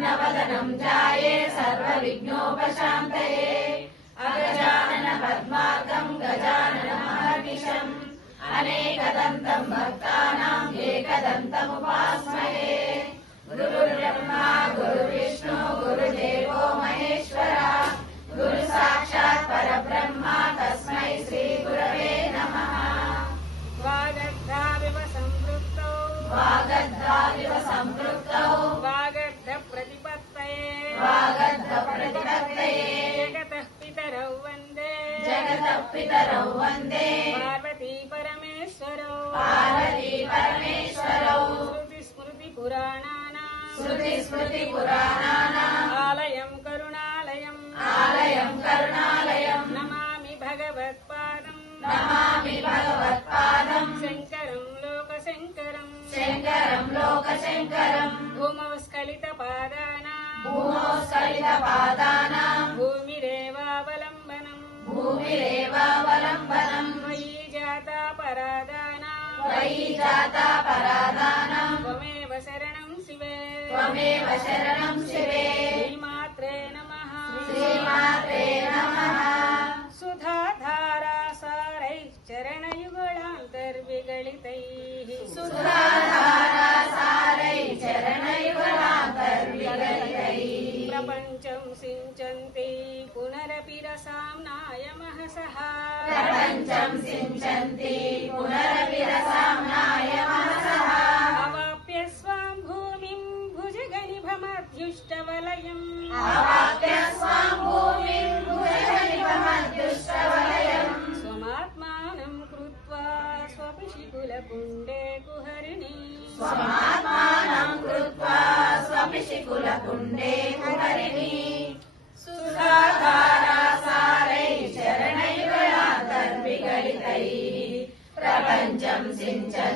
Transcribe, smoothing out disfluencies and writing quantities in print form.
प्रसन्नवदनं ध्याये सर्वविघ्नोपशान्तये अगजानन पद्मार्कं गजाननमहर्निशम् अनेकदन्तं भक्तानां एकदन्तमुपास्महे गुरुर्ब्रह्मा गुरुर्विष्णु गुरुदेवो महेश्वरा गुरु साक्षात् परब्रह्मा तस्मै श्री गुरवे नमः। वागर्धाविव संपृक्तौ वागर्धप्रतिपत्तये जगतः पितरौ वन्दे पार्वती परमेश्वरौ श्रुतिस्मृतिपुराणानाम् आलयं करुणालयं नमामि भगवत्पादं शङ्करं लोकशङ्करं भूमौ स्खलितपादानां भूमिरेवावलम्बनं मयि जाता परादानां त्वमेव शरणं शिवे श्रीमात्रे नमः सुधाधारासारैः चरणयुगलान्तर्विगलितैः प्रपञ्चं सिञ्चन्ति पुनरपि रसाम्नाय महसः अवाप्य स्वां भूमिं भुजगनिभमध्युष्टवलयम् स्वमात्मानं कृत्वा स्वपिशिकुलकुण्डे कुहरिणी सुधाधारासारैः चरणयुगलान्तर्विगलितैः प्रपञ्चं सिञ्चन्ति